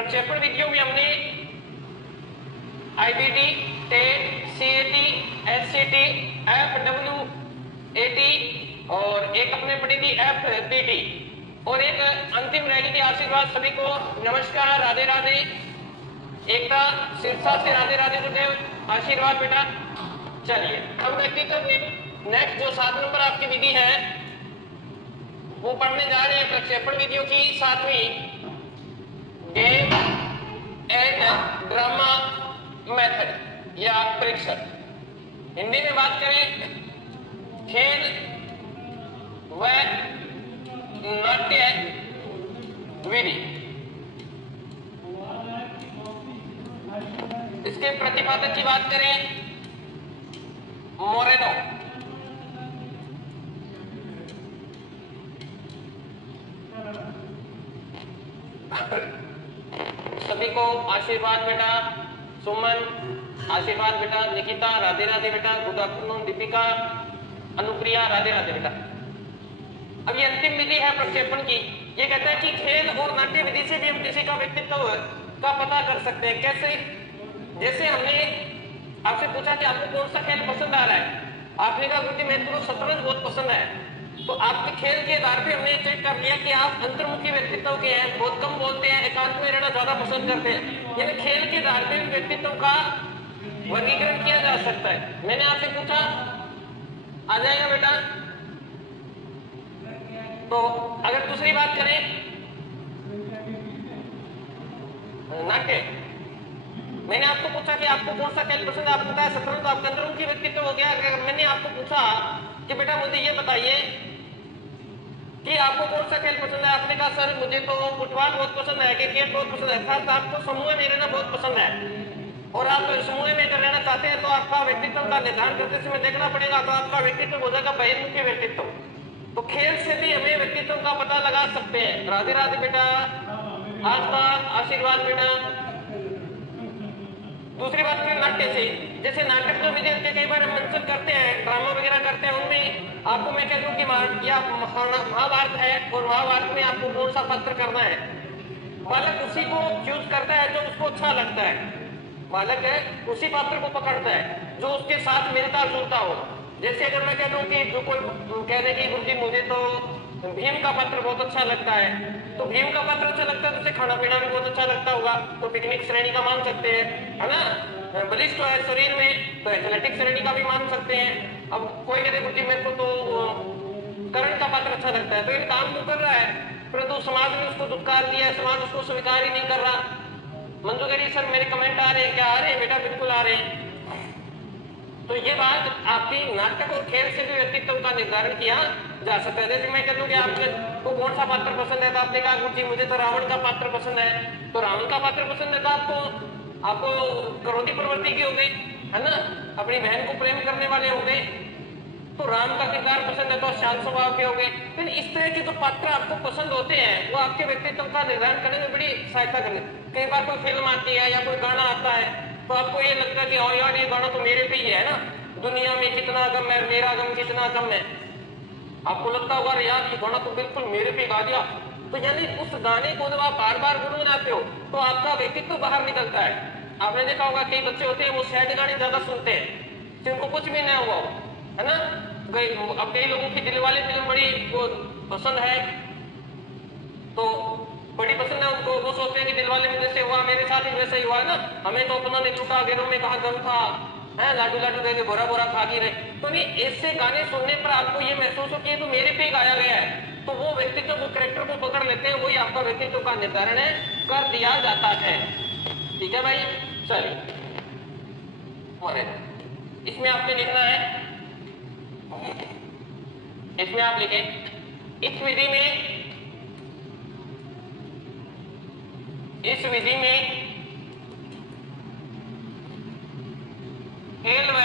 प्रक्षेपण विधियों में हमने IBT, TAT, CAT, SCT, FWAT और एक अपने पढ़ी थी FPT और एक अंतिम रह गई थी आशीर्वाद। सभी को नमस्कार, राधे राधे। एकता शीर्षा से राधे राधे गुरुदेव, आशीर्वाद बेटा। चलिए अब व्यक्तित्व में नेक्स्ट जो 7 नंबर आपकी विधि है वो पढ़ने जा रहे हैं प्रक्षेपण विधियों की 7वीं, गेम एंड ड्रामा मेथड या परीक्षण। हिंदी में बात करें खेल व नाट्य विधि। इसके प्रतिपादक की बात करें मोरेनो। सभी को आशीर्वाद बेटा। सुमन आशीर्वाद बेटा। निकिता राधे राधे बेटा। गुड आफ्टरनून दीपिका, अनुप्रिया राधे राधे बेटा। अब ये अंतिम विधि है प्रक्षेपण की। ये कहता है कि खेल और नाट्य विधि से भी हम किसी का व्यक्तित्व का पता कर सकते हैं। कैसे? जैसे हमने आपसे पूछा कि आपको कौन सा खेल पसंद आ रहा है, आपने कहा गुरुजी मेरे को शतरंज बहुत पसंद है, तो आपके खेल के आधार पे हमने चेक कर लिया कि आप अंतर्मुखी व्यक्तित्व के हैं, बहुत कम बोलते हैं, एकांत में रहना ज्यादा पसंद करते हैं। यानी खेल के आधार पे व्यक्तित्व का वर्गीकरण किया जा सकता है। मैंने आपसे पूछा, आ जाएगा बेटा। तो अगर दूसरी बात करें नाट्य, मैंने आपको पूछा कि आपको कौन सा खेल पसंद है, आपको बताया शतरंज, तो आपका अंतर्मुखी व्यक्तित्व हो गया। अगर मैंने आपको पूछा कि बेटा मुझे ये बताइए कि आपको कौन सा खेल पसंद है, आपने कहा सर मुझे तो फुटबॉल बहुत पसंद है, क्रिकेट बहुत पसंद है, अर्थात आपको समूह में रहना बहुत पसंद है और आप समूह में अगर रहना चाहते हैं तो आपका व्यक्तित्व का निर्धारण करते समय देखना पड़ेगा, तो आपका व्यक्तित्व हो जाएगा बहिर्मुखी व्यक्तित्व। तो खेल से भी हमें व्यक्तित्व का पता लगा सकते हैं। राधे राधे बेटा, आस्था आशीर्वाद बेटा। दूसरी बात करें नाट्य से, जैसे नाटक जो विधि कई बार हम मेंशन करते हैं, ड्रामा वगैरह करते हैं, उनमें आपको मैं कह दूं कि महाभारत है और महाभारत में आपको कौन सा पात्र करना है, बालक उसी को चूज करता है जो उसको अच्छा लगता है। बालक है उसी पात्र को पकड़ता है जो उसके साथ मिलता जुलता हो। जैसे अगर मैं कह दूं कि जो कोई कह दे कि गुरुजी मुझे तो भीम का पात्र बहुत अच्छा लगता है, तो भीम का पात्र अच्छा लगता है तो उसे खाना पीना भी बहुत अच्छा लगता होगा, तो पिकनिक श्रेणी का मान सकते हैं, है ना। बलिष्ठ है शरीर में तो एथलेटिक श्रेणी का भी मान सकते हैं। अब कोई कहते गुरुजी मेरे को तो कर्ण का पात्र अच्छा लगता है, तो ये काम तो कर रहा है परंतु समाज ने उसको दुत्कार दिया है, समाज उसको स्वीकार ही नहीं कर रहा। मंजू कह रही सर मेरे कमेंट आ रहे हैं, क्या आ रहे हैं बेटा? बिल्कुल आ रहे हैं। तो ये बात आपकी नाटक और खेल से भी व्यक्तित्व का निर्धारण किया जा सकता है। जैसे मैं कहूँ कि आपको कौन सा पात्र पसंद है, तो आपने कहा गुरुजी मुझे तो रावण का पात्र पसंद है, तो रावण का पात्र पसंद है तो आपको क्रोधी प्रवृत्ति की हो गई, है ना, अपनी बहन को प्रेम करने वाले हो गए। तो राम का किरदार पसंद है तो शांत स्वभाव के हो गए। तो इस तरह के जो पात्र आपको पसंद होते हैं वो आपके व्यक्तित्व का निर्धारण करने में बड़ी सहायता करेंगे। कई बार कोई फिल्म आती है या कोई गाना आता है तो आपको ये लगता है कि हाँ यार ये गाना तो मेरे पे ही है ना, दुनिया में कितना गम है, मेरा गम कितना कम है। आपको लगता होगा यार ये गाना तो बिल्कुल मेरे पे गा दिया। तो यानी उस गाने को जब आप बार बार गुनगुनाते हो तो आपका व्यक्तित्व बाहर निकलता है। आपने देखा होगा कई बच्चे होते हैं वो सैड गाने ज्यादा सुनते हैं जिनको कुछ भी नहीं हुआ, है ना। अब कई लोगों की दिलवाले फिल्म बड़ी पसंद है, तो बड़ी पसंद है उनको, वो सोचते हैं कि दिलवाले में जैसे हुआ मेरे साथ ही वैसा ही हुआ ना, हमें तो अपना नहीं टूटा, घरों में कहा गम था, है लाडू लाडू दे के बोरा बोरा खा गई रहे। तो नहीं, ऐसे गाने सुनने पर आपको ये महसूस हो कि तो मेरे पे गाया गया है, तो वो व्यक्तित्व वो कैरेक्टर को पकड़ लेते हैं, वही आपका व्यक्तित्व का निर्धारण है कर दिया जाता है। ठीक है भाई, चलिए इसमें आपने लिखना है, इसमें आप लिखें इस विधि में खेल व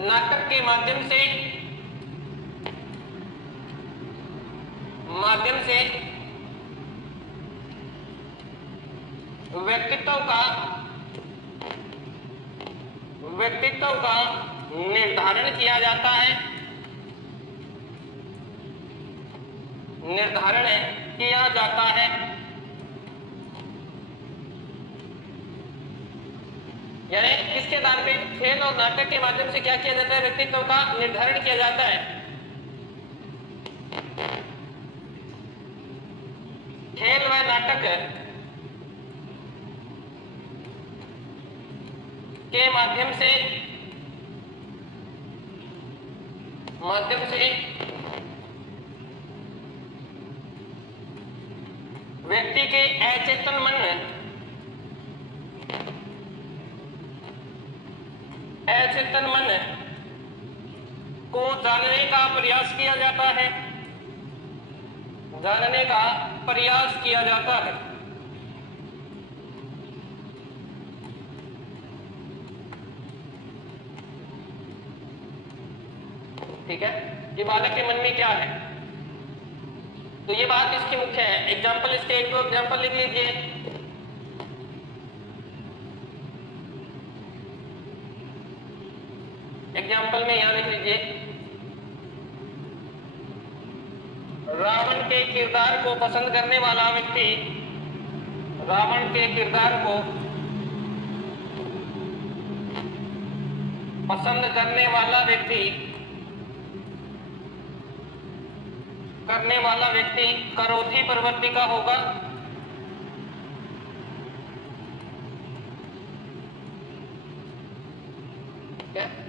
नाटक के माध्यम से व्यक्तित्व का निर्धारण किया जाता है। निर्धारण है किया जाता है। यानी किसके आधार पे? खेल और नाटक के माध्यम से क्या किया जाता है? व्यक्तित्व का निर्धारण किया जाता है। खेल व नाटक के माध्यम से व्यक्ति के अचेतन मन को जानने का प्रयास किया जाता है। ठीक है, कि बालक के मन में क्या है। तो ये बात इसकी मुख्य है। एग्जाम्पल, इसके एक दो एग्जाम्पल लिख लीजिए। एग्जाम्पल में यहां लिख लीजिए, रावण के किरदार को पसंद करने वाला व्यक्ति करोधी प्रवृत्ति का होगा।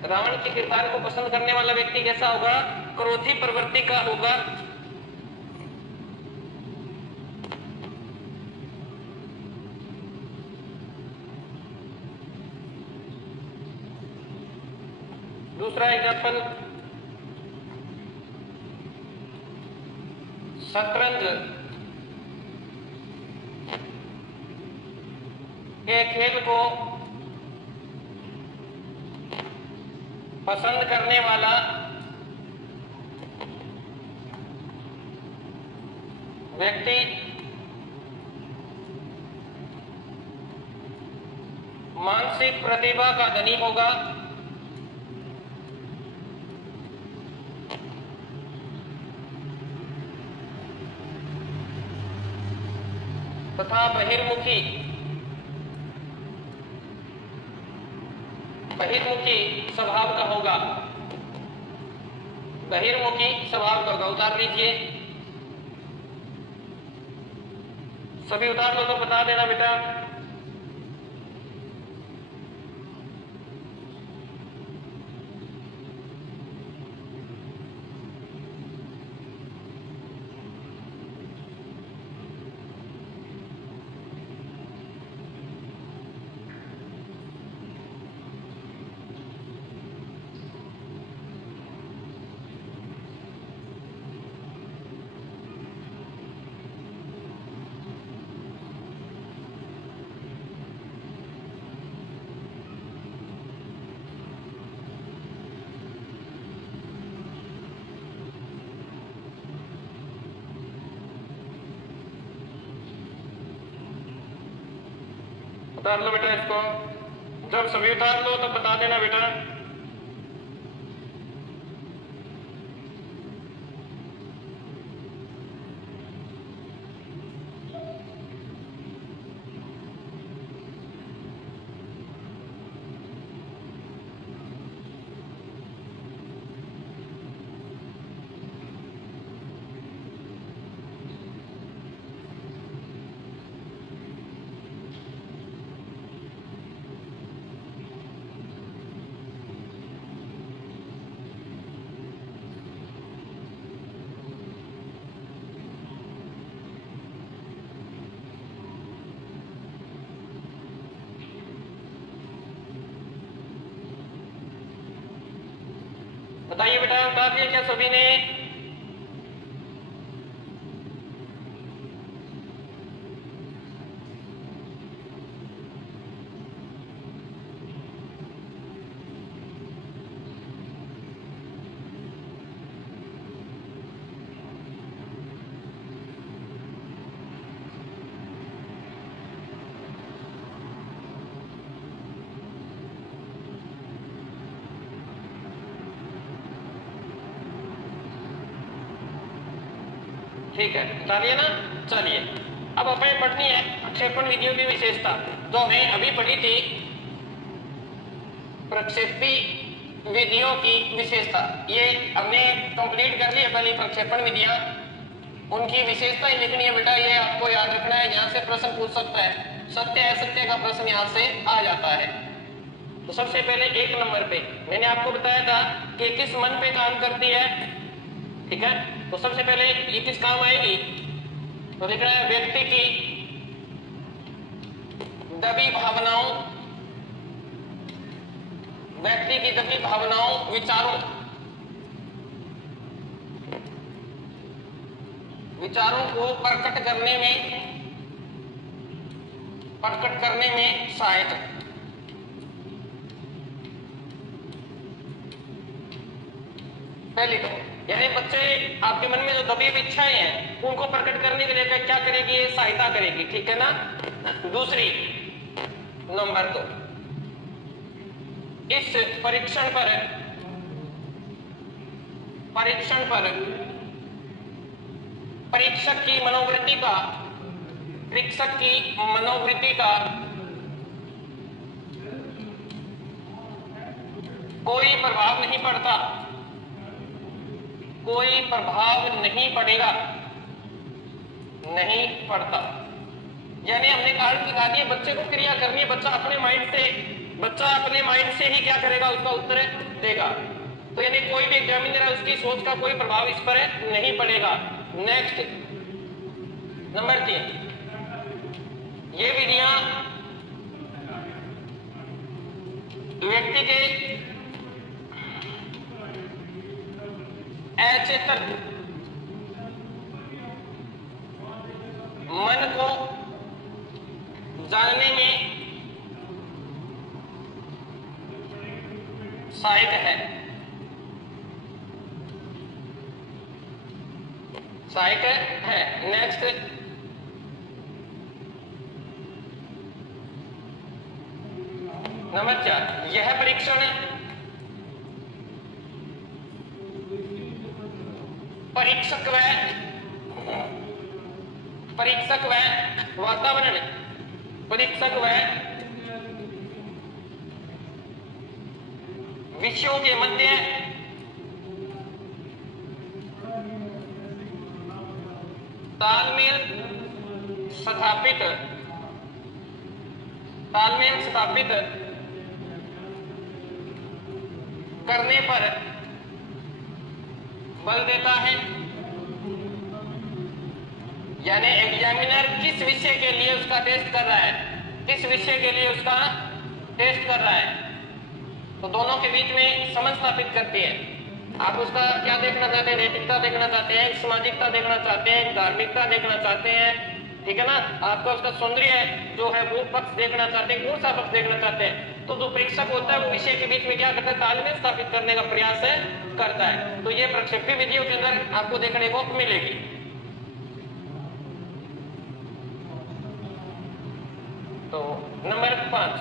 रावण के किरदार को पसंद करने वाला व्यक्ति कैसा होगा? क्रोधी प्रवृत्ति का होगा। दूसरा एग्जाम्पल, शतरंज के खेल को पसंद करने वाला व्यक्ति मानसिक प्रतिभा का धनी होगा तथा बहिर्मुखी स्वभाव का होगा। उतार लीजिए, सभी उतार लो तो बता देना बेटा। उतार लो बेटा इसको। जब सभी उतार लो तब बता देना बेटा। बताइए बेटा, उतार दिया क्या सभी ने? ठीक है, उतारिए ना। चलिए अब हमें पढ़नी है प्रक्षेपण विधियों की विशेषता, जो हमने अभी पढ़ी थी। प्रक्षेपी विधियों की विशेषता ये हमने कंप्लीट कर ली है पहली प्रक्षेपण विधियां, उनकी विशेषताएं लिखनी है बेटा, ये आपको याद रखना है। यहाँ से प्रश्न पूछ सकता है, सत्य असत्य का प्रश्न यहाँ से आ जाता है। तो सबसे पहले 1 नंबर पे मैंने आपको बताया था कि किस मन पे काम करती है, ठीक है। तो सबसे पहले ये किस काम आएगी, तो लिखना है व्यक्ति की दबी भावनाओं, व्यक्ति की दबी भावनाओं विचारों को प्रकट करने में सहायक। पहले तो यानी बच्चे आपके मन में जो दबी हुई इच्छाएं हैं उनको प्रकट करने के लिए क्या करेगी, ये सहायता करेगी, ठीक है ना। दूसरी नंबर 2, इस परीक्षण पर परीक्षक की मनोवृत्ति का कोई प्रभाव नहीं पड़ता। यानी हमने कारण दिखा दिया, बच्चे को क्रिया करनी है, बच्चा अपने माइंड से ही क्या करेगा, उसका उत्तर देगा। तो यानी कोई भी एग्जामिनर है उसकी सोच का कोई प्रभाव इस पर नहीं पड़ेगा। नेक्स्ट नंबर 3, ये विधियां व्यक्ति के अचेतन मन को जानने में सहायक है। नेक्स्ट नंबर 4, यह परीक्षण परीक्षक व वातावरण, विषयों के मध्य तालमेल स्थापित करने पर बल देता है। यानी एग्जामिनर किस विषय के लिए उसका टेस्ट कर रहा है, तो दोनों के बीच में समझ स्थापित करती है। आप उसका क्या देखना चाहते हैं, नैतिकता देखना चाहते हैं, सामाजिकता देखना चाहते हैं, धार्मिकता देखना चाहते हैं, ठीक है ना। आपका उसका सौंदर्य जो है वो पक्ष देखना चाहते हैं, कौन सा पक्ष देखना चाहते हैं। तो जो प्रेक्षक होता है वो विषय के बीच में क्या करता है, तालमेल स्थापित करने का प्रयास करता है। तो ये प्रक्षेपी विधियों के अंदर आपको देखने को मिलेगी। तो नंबर 5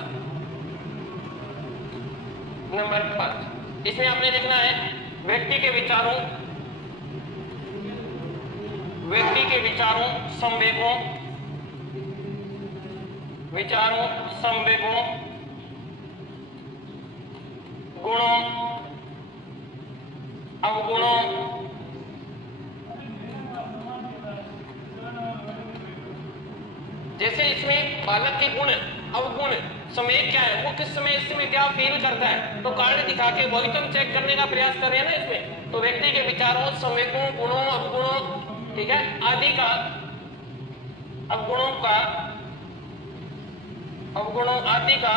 इसमें आपने देखना है व्यक्ति के विचारों, संवेगों, गुणों, अवगुणों, जैसे इसमें बालक के गुण, अवगुण, समय क्या है, वो किस समय इसमें क्या फील करता है, तो कारण दिखा के वही तो हम चेक करने का प्रयास कर रहे हैं ना इसमें। तो व्यक्ति के विचारों, संवेगों, गुणों, अवगुणों, ठीक है, आदि का, अवगुणों आदि का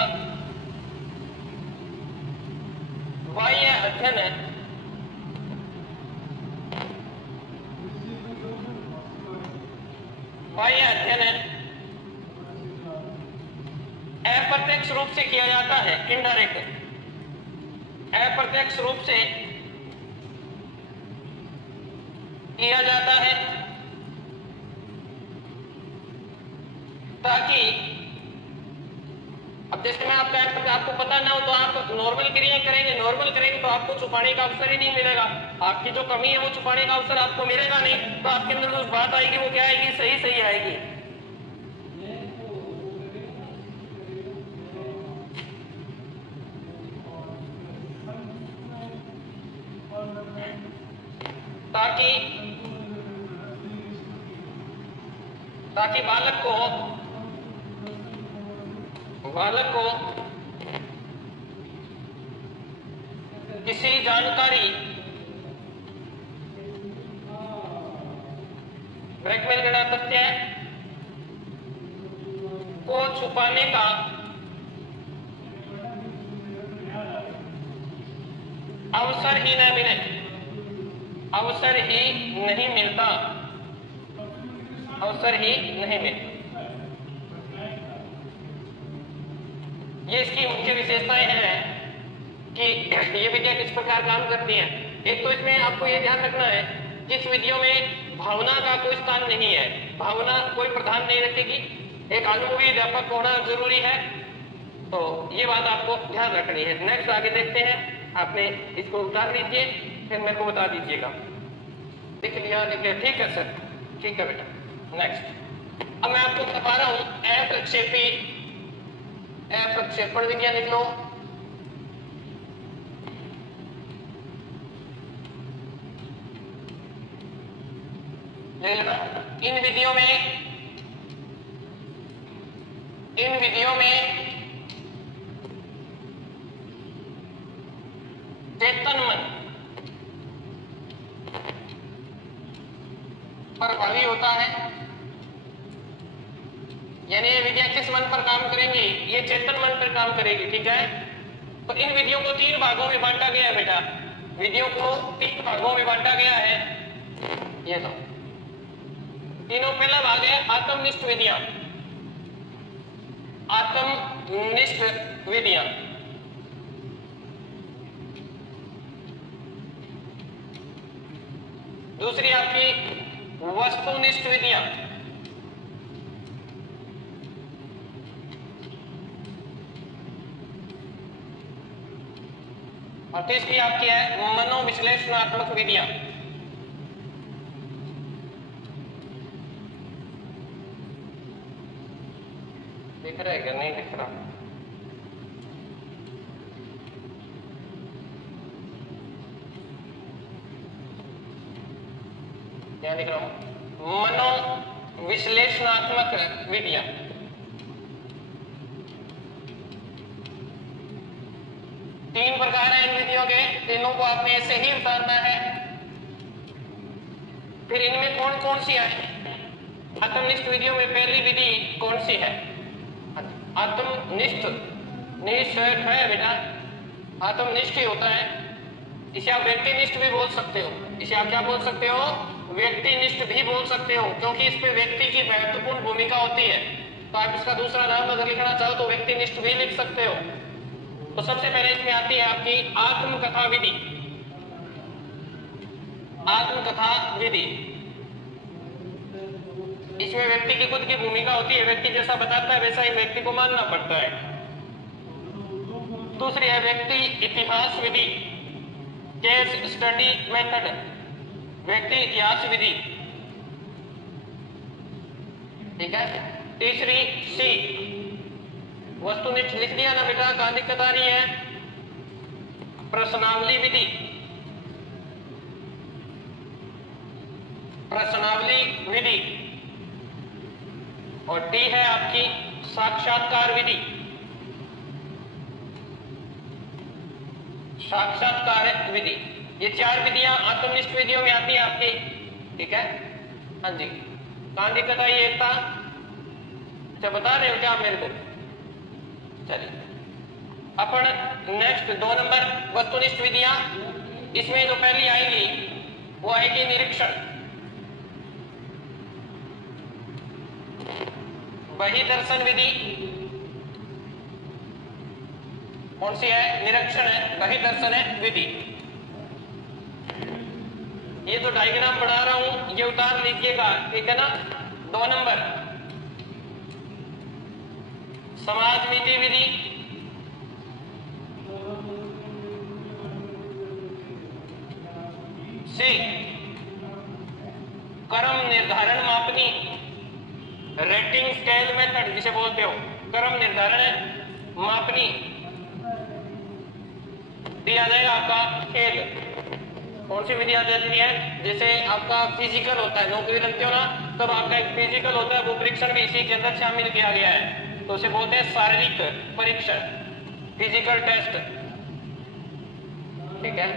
बाह्य अध्ययन अप्रत्यक्ष रूप से किया जाता है, इनडायरेक्ट, अप्रत्यक्ष रूप से किया जाता है, ताकि अब जैसे मैं आपको पता ना हो तो आप नॉर्मल क्रिया करेंगे, नॉर्मल करेंगे तो आपको छुपाने का अवसर ही नहीं मिलेगा। आपकी जो कमी है वो छुपाने का अवसर आपको मिलेगा नहीं, तो आपके अंदर जो बात आएगी वो क्या आएगी, सही सही आएगी। ताकि बालक को किसी जानकारी ब्रैकेट में गणा तथ्य को छुपाने का अवसर ही न मिले, अवसर ही नहीं मिलता, अवसर ही नहीं मिलता। ये इसकी मुख्य विशेषताएं हैं कि ये विधियां किस प्रकार काम करती हैं। एक तो इसमें आपको ये ध्यान रखना है कि इस विधियों में भावना का कोई स्थान नहीं है, भावना कोई प्रधान नहीं रखेगी, एक अनुभवी अध्यापक होना जरूरी है, तो ये बात आपको ध्यान रखनी है। नेक्स्ट आगे देखते हैं, आपने इसको उतार लीजिए फिर मेरे को बता दीजिएगा। लिख लिया, लिख लिया, ठीक है सर, ठीक है बेटा। नेक्स्ट अब मैं आपको बता रहा हूं प्रक्षेपण विधियां लिख लो। इन विधियों में चेतन मन प्रभावी होता है, यानी ये विधियां किस मन पर काम करेंगी, ये चेतन मन पर काम करेगी, ठीक है। तो इन विधियों को 3 भागों में बांटा गया है बेटा, विधियों को 3 भागों में बांटा गया है। ये लो तीनों, पहला भाग है आत्मनिष्ठ विधियां, आत्मनिष्ठ विधियां। दूसरी आपकी वस्तुनिष्ठ विधियां, और तीसरी आपकी है मनोविश्लेषणात्मक विधियां। दिख रहा है क्या, नहीं दिख रहा? क्या लिख रहा हूं? मनोविश्लेषणात्मक विधियां। तीन प्रकार है इन विधियों के, तीनों को आपने ऐसे ही उतारना है। फिर इनमें कौन कौन सी है? आत्मनिष्ठ विधियों में पहली विधि कौन सी है? आत्मनिष्ठ, निष्ठ है बेटा, आत्मनिष्ठ ही होता है। इसे आप व्यक्तिनिष्ठ भी बोल सकते हो, इसे आप क्या बोल सकते हो? व्यक्तिनिष्ठ भी बोल सकते हो, क्योंकि इस पे व्यक्ति की महत्वपूर्ण भूमिका होती है। तो आप इसका दूसरा नाम अगर लिखना चाहो तो व्यक्तिनिष्ठ भी लिख सकते हो। तो सबसे पहले इसमें आती है आपकी आत्मकथा विधि। आत्मकथा विधि, इसमें व्यक्ति की खुद की भूमिका होती है, व्यक्ति जैसा बताता है वैसा ही व्यक्ति को मानना पड़ता है। दूसरी है व्यक्ति इतिहास विधि, केस स्टडी मेथड, व्यक्ति इतिहास विधि, ठीक है। तीसरी सी वस्तुनिष्ठ, लिख दिया ना बेटा, कहां दिक्कत आ रही है? प्रश्नावली विधि, प्रश्नावली विधि। और डी है आपकी साक्षात्कार विधि, साक्षात्कार विधि। ये 4 विधियां आत्मनिष्ठ विधियों में आती है आपकी, ठीक है। हाँ जी, कहां दिक्कत आई? एकता, अच्छा बता रहे हो क्या आप मेरे को? चलिए अपन नेक्स्ट 2 नंबर वस्तुनिष्ठ विधियां, इसमें जो पहली आएगी वो आएगी निरीक्षण, बहिर्दर्शन विधि। कौन सी है? निरीक्षण है, बहिर्दर्शन है विधि। ये जो डायग्राम बना रहा हूं ये उतार लीजिएगा, ठीक है ना। 2 नंबर समाज नीति विधि, से क्रम निर्धारण मापनी, रेटिंग स्केल मेथड जिसे बोलते हो, क्रम निर्धारण मापनी दिया जाएगा आपका खेल। कौन सी विधि आ जाती है? जैसे आपका फिजिकल होता है, नौकरी लगती हो ना, तब आपका एक फिजिकल होता है, वो परीक्षण भी इसी के अंदर शामिल किया गया है, तो उसे बोलते हैं शारीरिक परीक्षण, फिजिकल टेस्ट। ठीक है,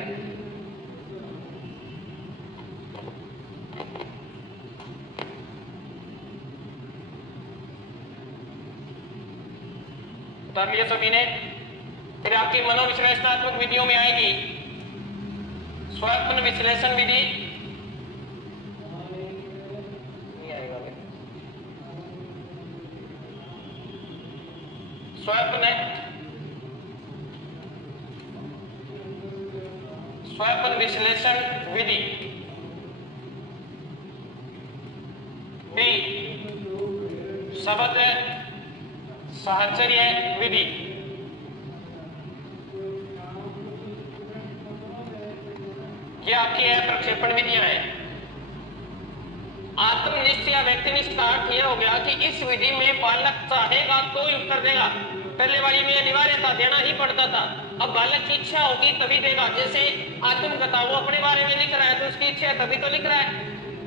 उतार लिया सभी ने। फिर आपकी मनोविश्लेषणात्मक विधियों में आएगी स्वप्न विश्लेषण विधि, स्वप्न विश्लेषण विधि, बी शब्द साहचर्य विधि। ये आपकी है प्रक्षेपण विधियां हैं। आत्मनिष्ठ या व्यक्तिनिष्ठ का अर्थ यह हो गया कि इस विधि में बालक चाहेगा तो ही उत्तर देगा। पहले वाली में अनिवार्य था, देना ही पड़ता था। अब बालक की इच्छा होगी तभी देगा। जैसे आत्मकथा, वो अपने बारे में लिख रहा है तो उसकी इच्छा है तभी तो लिख रहा है,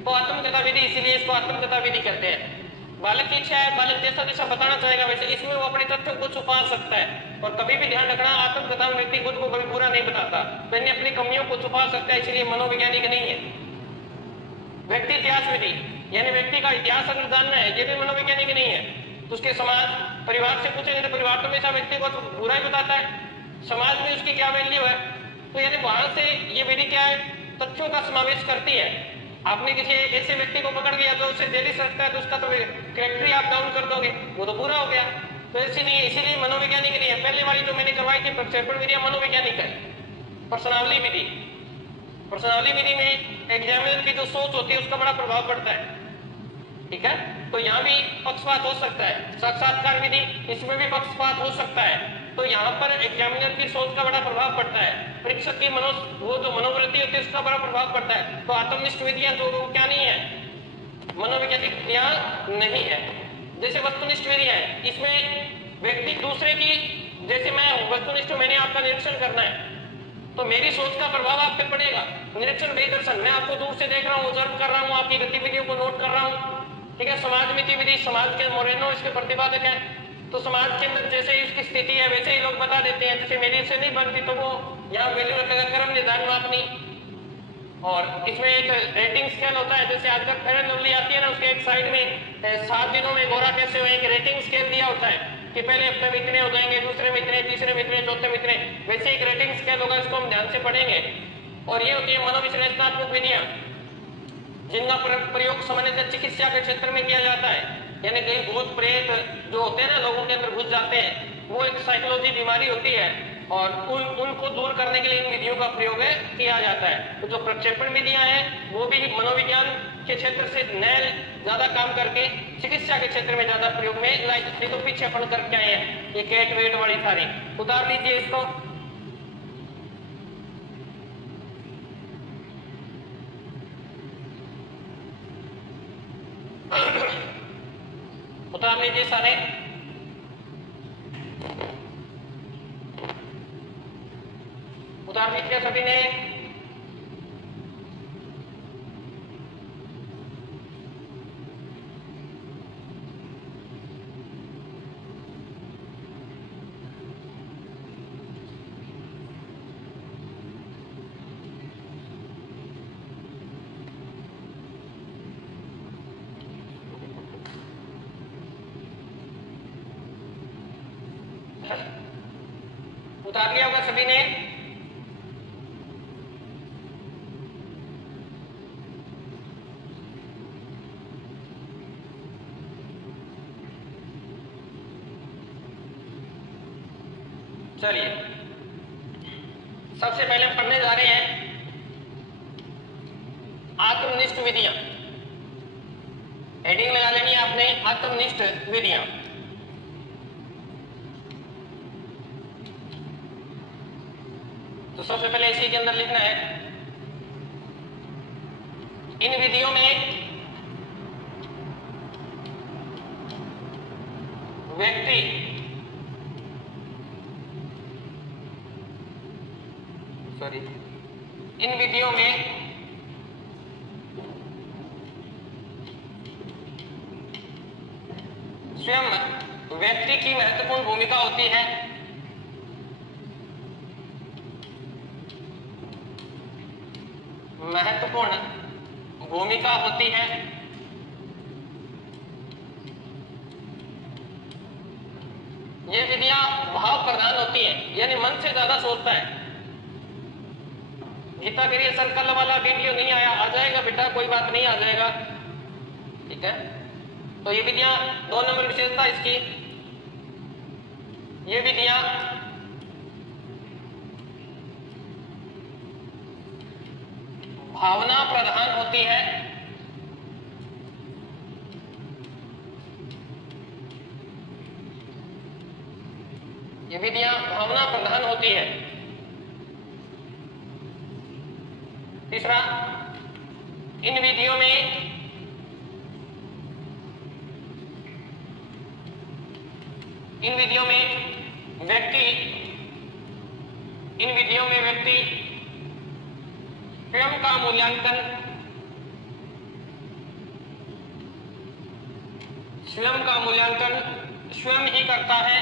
तो आत्मकथा विधि, इसीलिए इसको आत्मकथा विधि कहते हैं। बालक की इच्छा है, बालक जैसा जैसा बताना चाहेगा वैसे, इसमें वो अपने तथ्यों को छुपा सकता है। और कभी भी ध्यान रखना, आत्मकथा में व्यक्ति खुद को कभी पूरा नहीं बताता, तो अपनी कमियों को छुपा सकता है, इसलिए मनोवैज्ञानिक नहीं है। व्यक्ति इतिहास विधि, यानी व्यक्ति का इतिहास अगर जानना है, ये भी मनोवैज्ञानिक नहीं है। तो उसके समाज परिवार से पूछेंगे तो परिवार तो हमेशा व्यक्ति को तो बुरा ही बताता है, समाज में उसकी क्या वैल्यू है। तो यानी वहां से ये विधि क्या है, तथ्यों का समावेश करती है। आपने किसी ऐसे व्यक्ति को पकड़ लिया जो उसे जेलिस रखता है, तो उसका तो कैरेक्टर ही आप डाउन कर दोगे, वो तो बुरा हो गया। तो ऐसी नहीं है, इसीलिए मनोवैज्ञानिक नहीं है। पहले वाली जो मैंने करवाई थी प्रक्षेपण विधि मनोवैज्ञानिक है। प्रश्नावली विधि, प्रश्नावली विधि में एग्जामिनर की जो सोच होती है उसका बड़ा प्रभाव पड़ता है। ठीक है, तो यहाँ भी पक्षपात हो सकता है। साक्षात्कार विधि, इसमें भी पक्षपात हो सकता है। तो यहाँ पर एग्जामिनर की सोच का बड़ा प्रभाव पड़ता है, परीक्षक की वो जो मनोवृत्ति होती है उसका बड़ा प्रभाव पड़ता है। तो आत्मनिष्ठ विधियां जो क्या नहीं है, मनोवैज्ञानिक विधियां नहीं है। जैसे वस्तुनिष्ठ विधियां है, इसमें व्यक्ति दूसरे की, जैसे मैं वस्तुनिष्ठ, मैंने आपका निरीक्षण करना है तो मेरी सोच का प्रभाव आप पे पड़ेगा। निरीक्षण बेदर्शन, मैं आपको दूर से देख रहा हूँ, ऑब्जर्व कर रहा हूँ, आपकी गतिविधियों को नोट कर रहा हूँ। ठीक है, समाजमिति विधि, समाज के मोरेनो इसके प्रतिपादक है, तो समाज के अंदर जैसे ही उसकी स्थिति है वैसे ही लोग बता देते हैं। जैसे मेरी से नहीं बनती तो वो यहाँ वैल्यू रखेगा, क्रम निर्धारण मापनी। और इसमें एक रेटिंग स्केल होता है, जैसे आजकल फेयर एंड लवली आती है ना, उसके एक साइड में 7 दिनों में गोरा कैसे हुए, एक रेटिंग स्केल दिया होता है कि पहले हफ्ते में इतने हो जाएंगे, दूसरे में इतने, तीसरे में इतने, चौथे में इतने, वैसे एक रेटिंग स्केल होगा, इसको हम ध्यान से पढ़ेंगे। और ये होती है मनोविश्लेषणात्मक विधियां, जिनका प्रयोग सामान्यतः चिकित्सा के क्षेत्र में किया जाता है। यानी कई भूत प्रेत जो होते हैं ना, लोगों के अंदर घुस जाते हैं, वो एक साइकोलॉजी बीमारी होती है और उनको दूर करने के लिए इन विधियों का प्रयोग किया जाता है। तो जो प्रक्षेपण विधियां हैं वो भी मनोविज्ञान के क्षेत्र से नए ज्यादा काम करके चिकित्सा के क्षेत्र में ज्यादा प्रयोग में लाई। नहीं तो पीछे अपन करके आए हैं, ये कैट वेट वाली थारी। उतार लीजिए इसको। उतार लीजिए सारे। उतार लीजिए सभी ने। उतार लिया होगा सभी ने। चलिए सबसे पहले हम पढ़ने जा रहे हैं आत्मनिष्ठ विधियां। हेडिंग लगा लेनी है आपने, आत्मनिष्ठ विधियां। तो सबसे पहले इसी के अंदर लिखना है इन विधियों में व्यक्ति इन विधियों में स्वयं व्यक्ति की महत्वपूर्ण भूमिका होती है। महत्वपूर्ण भूमिका होती है। ये विधियां भाव प्रधान होती हैं, यानी मन से ज्यादा सोचता है। गीता के लिए सर्कल वाला वीडियो नहीं आया, आ जाएगा बेटा, कोई बात नहीं, आ जाएगा, ठीक है। तो ये विधियां 2 नंबर विशेषता इसकी, ये विधियां भावना प्रधान होती है। ये विधियां भावना प्रधान होती है। तीसरा, इन विधियों में व्यक्ति स्वयं का मूल्यांकन स्वयं ही करता है।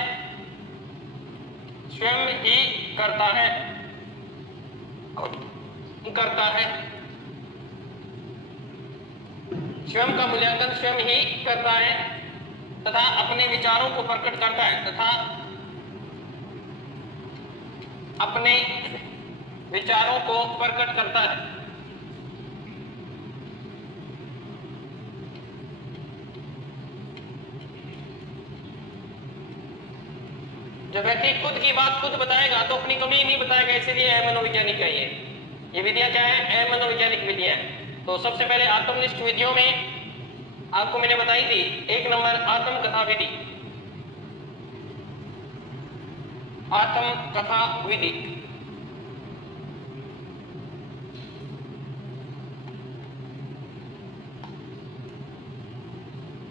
स्वयं का मूल्यांकन स्वयं ही करता है तथा अपने विचारों को प्रकट करता है जब व्यक्ति खुद की बात खुद बताएगा तो अपनी कमी नहीं बताएगा, इसीलिए मनोवैज्ञानिक है ये विधियां क्या है? मनोवैज्ञानिक विधियां। तो सबसे पहले आत्मनिष्ठ विधियों में आपको मैंने बताई थी 1 नंबर आत्मकथा विधि। आत्मकथा विधि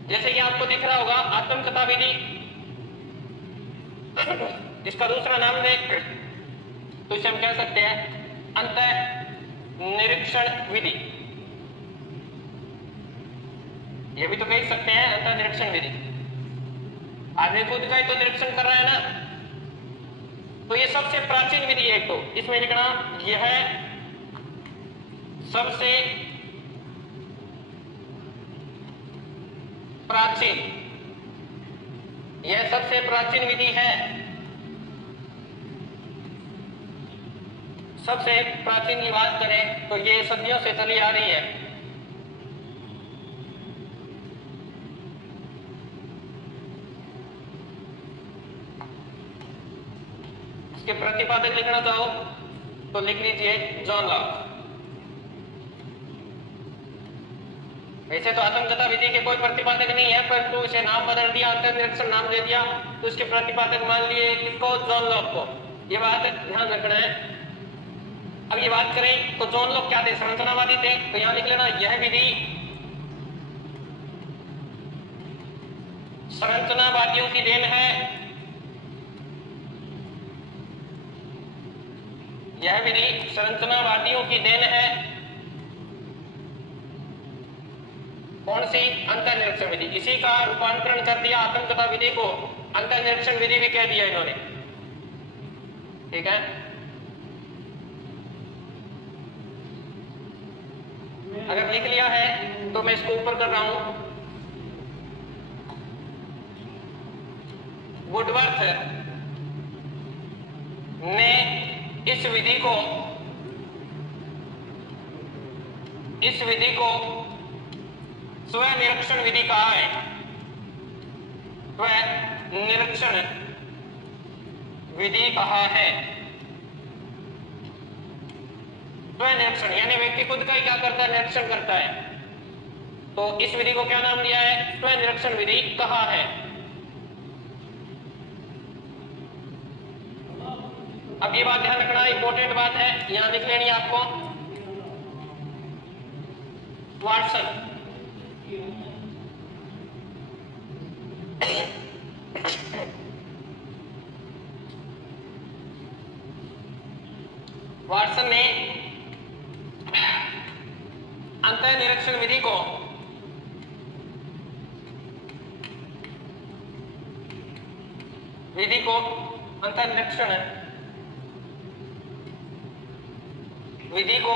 जैसे कि आपको दिख रहा होगा, आत्मकथा विधि, इसका दूसरा नाम है तो इसे हम कह सकते हैं अंतःनिरीक्षण विधि। ये भी तो कह सकते हैं अंतःनिरीक्षण विधि। आदमी खुद का ही तो निरीक्षण कर रहा है ना। तो ये सबसे प्राचीन विधि है। तो इसमें लिखना, यह सबसे प्राचीन विधि है। सबसे प्राचीन की बात करें तो ये सदियों से चली आ रही है। इसके प्रतिपादक लिखना चाहो तो लिख लीजिए जॉन लॉक। वैसे तो आत्मकथा विधि के कोई प्रतिपादक नहीं है, परंतु इसे नाम बदल दिया, अंतःनिरीक्षण नाम दे दिया, तो इसके प्रतिपादक मान लिए किसको? जॉन लॉक को। ये बात ध्यान रखना है। अब ये बात करें तो जॉन लॉक क्या थे? संरचनावादी थे। तो यहां लिख लेना, यह विधि संरचनावादियों की देन है। यह विधि संरचनावादियों की देन है। कौन सी? अंतःनिरीक्षण विधि। इसी का रूपांतरण कर दिया आत्मकथा विधि को, अंतःनिरीक्षण विधि भी कह दिया इन्होंने, ठीक है। अगर लिख लिया है तो मैं इसको ऊपर कर रहा हूं। वुडवर्थ ने इस विधि को स्वनिरीक्षण विधि कहा है। स्वनिरीक्षण विधि कहा है। स्वनिरीक्षण यानी व्यक्ति खुद का ही क्या करता है? निरीक्षण करता है। तो इस विधि को क्या नाम दिया है? स्वनिरीक्षण विधि कहा है। अब ये बात ध्यान रखना, इंपॉर्टेंट बात है, यहां लिख लेनी आपको। वाटसन। वाटसन ने अंतःनिरीक्षण विधि को अंतःनिरीक्षण विधि को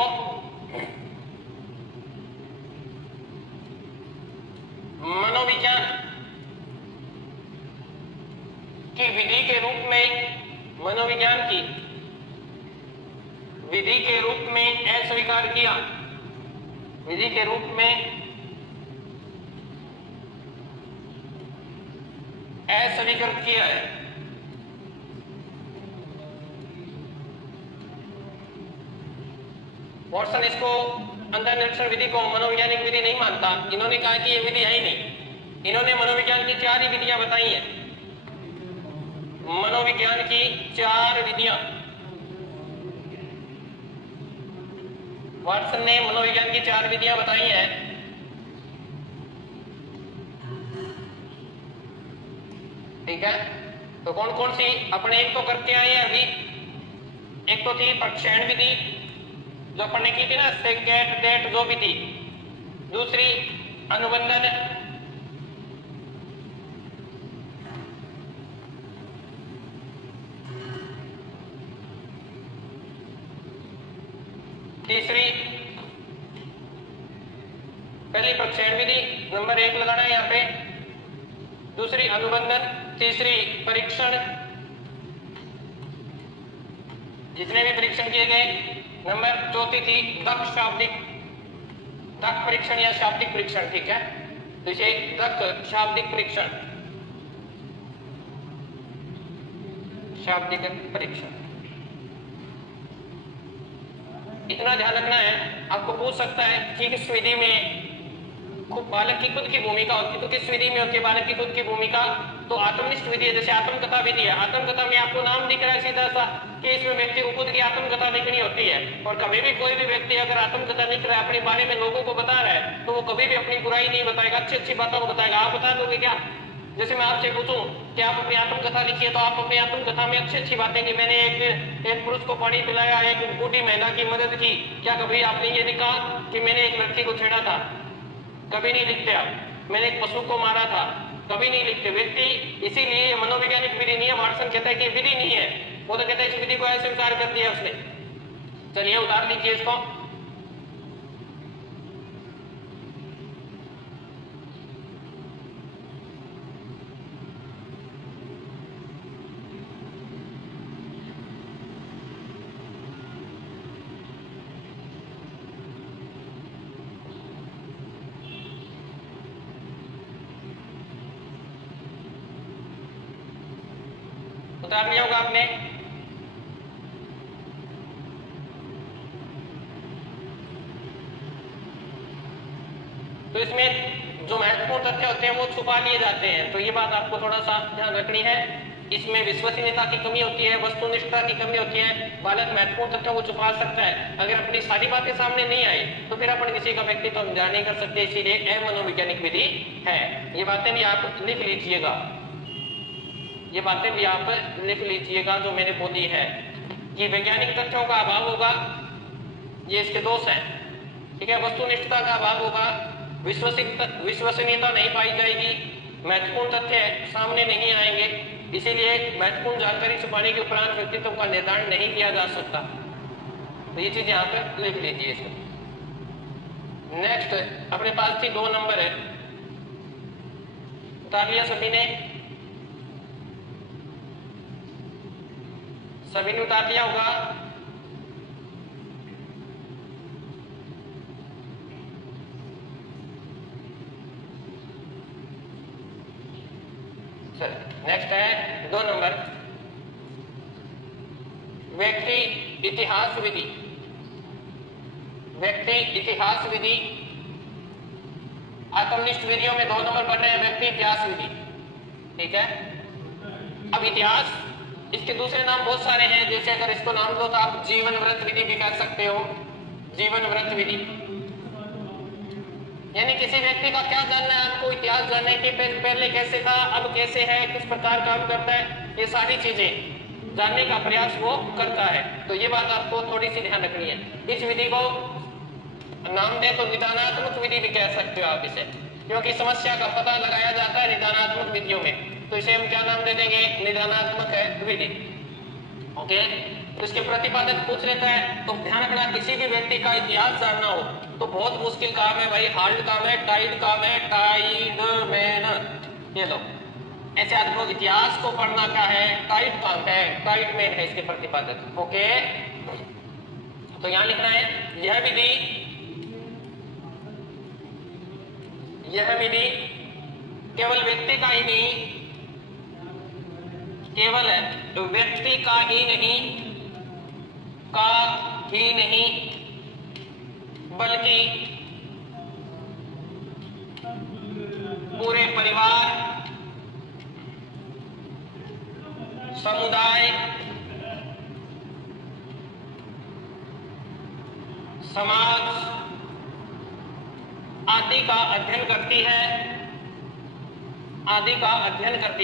मनोविज्ञान की विधि के रूप में अस्वीकार किया। विधि के रूप में अस्वीकृत किया है। वाटसन इसको अंतःनिरीक्षण विधि को मनोवैज्ञानिक विधि नहीं मानता। इन्होंने कहा कि यह विधि है ही नहीं। इन्होंने मनोविज्ञान की 4 ही विधियां बताई हैं। मनोविज्ञान की 4 विधियां वाटसन ने मनोविज्ञान की 4 विधियां बताई हैं। ठीक है, तो कौन कौन सी अपने एक तो करके आए हैं अभी। एक तो थी प्रक्षेपण विधि जो पढ़ने की थी ना, सेकेट डेट जो भी थी। दूसरी अनुबंधन, तीसरी पहली प्रक्षेपण विधि नंबर 1 लगाना है यहाँ पे, दूसरी अनुबंधन, तीसरी परीक्षण, जितने भी परीक्षण किए गए। नंबर 4 थी दक्ष परीक्षण या शाब्दिक परीक्षण। ठीक है, तो इसे दक्ष शाब्दिक परीक्षण, शाब्दिक परीक्षण। इतना ध्यान रखना है, आपको पूछ सकता है कि किस विधि में खूब बालक की खुद की भूमिका होती है, तो किस विधि में होती है बालक की खुद की भूमिका। तो आत्मनिष्ठ विधि है, जैसे आत्मकथा विधि है। आत्मकथा में आपको नाम दिख रहा है सीधा सा कि इसमें व्यक्ति को खुद की आत्मकथा लिखनी होती है। और कभी भी कोई भी व्यक्ति अगर आत्मकथा लिख रहा है, अपने बारे में लोगों को बता रहा है, तो वो कभी भी अपनी बुराई नहीं बताएगा, अच्छी अच्छी बातों को बताएगा। आप बता दोगे क्या? जैसे मैं आपसे पूछूं कि आप अपनी आत्मकथा लिखिए, तो आप अपनी आत्मकथा में अच्छी अच्छी बातें कि मैंने एक पुरुष को पानी पिलाया, एक बूढ़ी महिला की मदद की। क्या कभी आपने ये लिखा कि मैंने एक लड़की को छेड़ा था? कभी नहीं लिखते आप। मैंने एक पशु को मारा था, कभी नहीं लिखते व्यक्ति। इसीलिए मनोवैज्ञानिक विधि नहीं है। वाटसन कहता है कि विधि नहीं है, वो तो कहता है इस विधि को ऐसे स्वीकार कर दिया उसने। चलिए उतार लीजिए इसको। उतार लिया होगा आपने। तो इसमें जो महत्वपूर्ण तथ्य होते हैं वो छुपा लिए जाते हैं। तो ये बात आपको थोड़ा सा ध्यान रखनी है। इसमें विश्वसनीयता की कमी होती है, वस्तुनिष्ठता की कमी होती है। बालक महत्वपूर्ण तथ्यों को छुपा सकता है। अगर अपनी सारी बातें सामने नहीं आई तो फिर अपन किसी का व्यक्तित्व हम जान नहीं कर सकते। इसीलिए अमनोवैज्ञानिक विधि है। ये बातें भी आप लिख लीजिएगा, ये बातें भी आप लिख लीजिएगा जो मैंने बोली है कि वैज्ञानिक तथ्यों का अभाव होगा, ये इसके दोष हैं। ठीक है, वस्तुनिष्ठता का अभाव होगा, विश्वसनीयता नहीं पाई जाएगी, महत्वपूर्ण तथ्य सामने नहीं आएंगे। इसीलिए महत्वपूर्ण जानकारी छुपाने के उपरांत व्यक्तित्व का निर्धारण नहीं किया जा सकता। तो ये चीज यहाँ पे लिख लीजिए इसको। नेक्स्ट अपने पास थी 2 नंबर है, उतार लिया सभी ने? सभी ने उतार लिया होगा। नेक्स्ट है 2 नंबर, व्यक्ति इतिहास विधि। व्यक्ति इतिहास विधि आत्मनिष्ठ विधियों में 2 नंबर पढ़ रहे हैं, व्यक्ति इतिहास विधि। ठीक है, अब इतिहास इसके दूसरे नाम बहुत सारे हैं। जैसे अगर इसको नाम दो तो आप जीवन व्रत विधि भी कह सकते हो। जीवन व्रत विधि, यानी किसी व्यक्ति का क्या जानना है आपको, इतिहास जानने के पहले कैसे था, अब कैसे है, किस प्रकार काम करता है, ये सारी चीजें जानने का प्रयास वो करता है। तो ये बात आपको थोड़ी सी ध्यान रखनी है। इस विधि को नाम दे तो निदानात्मक विधि भी कह सकते हो आप इसे, क्योंकि समस्या का पता लगाया जाता है निदानात्मक विधियों में। तो इसे हम क्या नाम दे देंगे, निदानात्मक विधि। ओके, तो इसके प्रतिपादक पूछ लेता है। तो ध्यान रखना, किसी भी व्यक्ति का इतिहास जानना हो तो बहुत मुश्किल काम है भाई, हार्ड काम है, टाइड काम है, टाइड मैन। ये लो, ऐसे आपको इतिहास को पढ़ना क्या है, टाइड काम है, टाइड मैन है इसके प्रतिपादक। ओके, तो यहां लिखना है यह विधि केवल व्यक्ति का ही नहीं, केवल व्यक्ति का ही नहीं बल्कि पूरे परिवार, समुदाय, समाज आदि का अध्ययन करती है,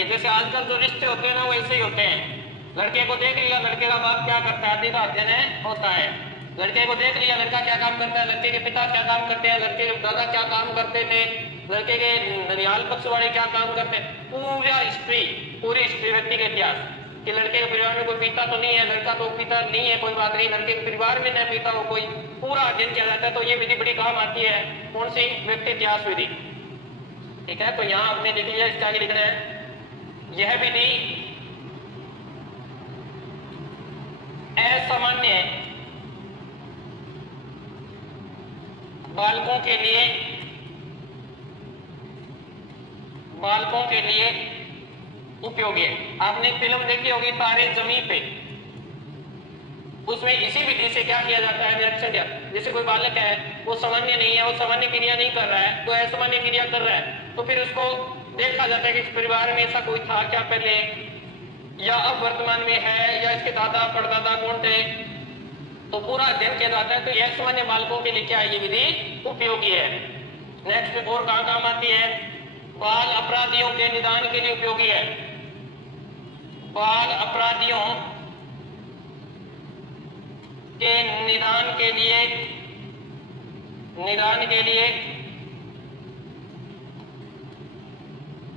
जैसे आजकल जो रिश्ते होते हैं ना वैसे ही होते हैं। लड़के को देख लिया, लड़के का बाप क्या करता है, आदि का अध्ययन होता है। लड़के को देख लिया, लड़का क्या काम करता है, लड़के के पिता क्या काम करते हैं, लड़के के दादा क्या काम करते थे, लड़के के ननिहाल पक्ष वाले क्या काम करते हैं, पूरी हिस्ट्री व्यक्ति के इतिहास कि लड़के के परिवार में कोई पिता तो नहीं है, लड़का तो पिता नहीं है, कोई बात नहीं, लड़के के परिवार में न पिता हो कोई, पूरा अध्ययन किया जाता है। तो ये विधि बड़ी काम आती है। कौन सी, व्यक्ति इतिहास विधि। ठीक है, तो यहां आपने देख लिया, इसका आगे लिखना है, यह विधि असामान्य बालकों के लिए उपयोगी है। आपने फिल्म देखी होगी तारे ज़मीन पे, उसमें इसी विधि से क्या किया जाता है, निरीक्षण किया। जैसे कोई बालक है, वो सामान्य नहीं है, वो सामान्य क्रिया नहीं कर रहा है, तो असामान्य क्रिया कर रहा है, तो फिर उसको देखा जाता है कि इस परिवार में ऐसा कोई था क्या पहले, या अब वर्तमान में है, या इसके दादा परदादा कौन थे, तो पूरा अध्ययन किया जाता है। तो यह सामान्य बालकों के लिए क्या है, ये विधि उपयोगी है। नेक्स्ट, और कहां काम आती है, बाल अपराधियों के निदान के लिए उपयोगी है। बाल अपराधियों के निदान के लिए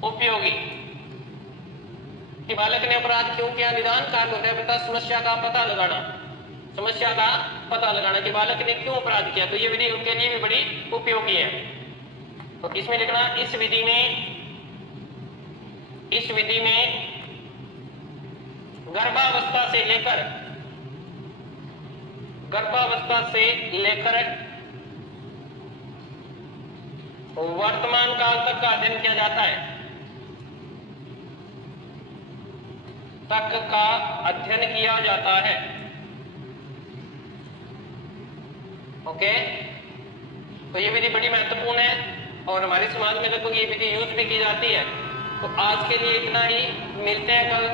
उपयोगी कि बालक ने अपराध क्यों किया, निदान कारण होता है बेटा समस्या का पता लगाना कि बालक ने क्यों अपराध किया। तो ये विधि उनके लिए भी बड़ी उपयोगी है। तो इसमें लिखना, इस विधि में गर्भावस्था से लेकर वर्तमान काल तक का अध्ययन किया जाता है, ओके, तो ये विधि बड़ी महत्वपूर्ण है और हमारे समाज में लगभग ये विधि यूज भी की जाती है। तो आज के लिए इतना ही, मिलते हैं कल।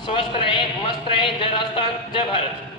स्वस्थ रहें, मस्त रहें। जय राजस्थान, जय भारत।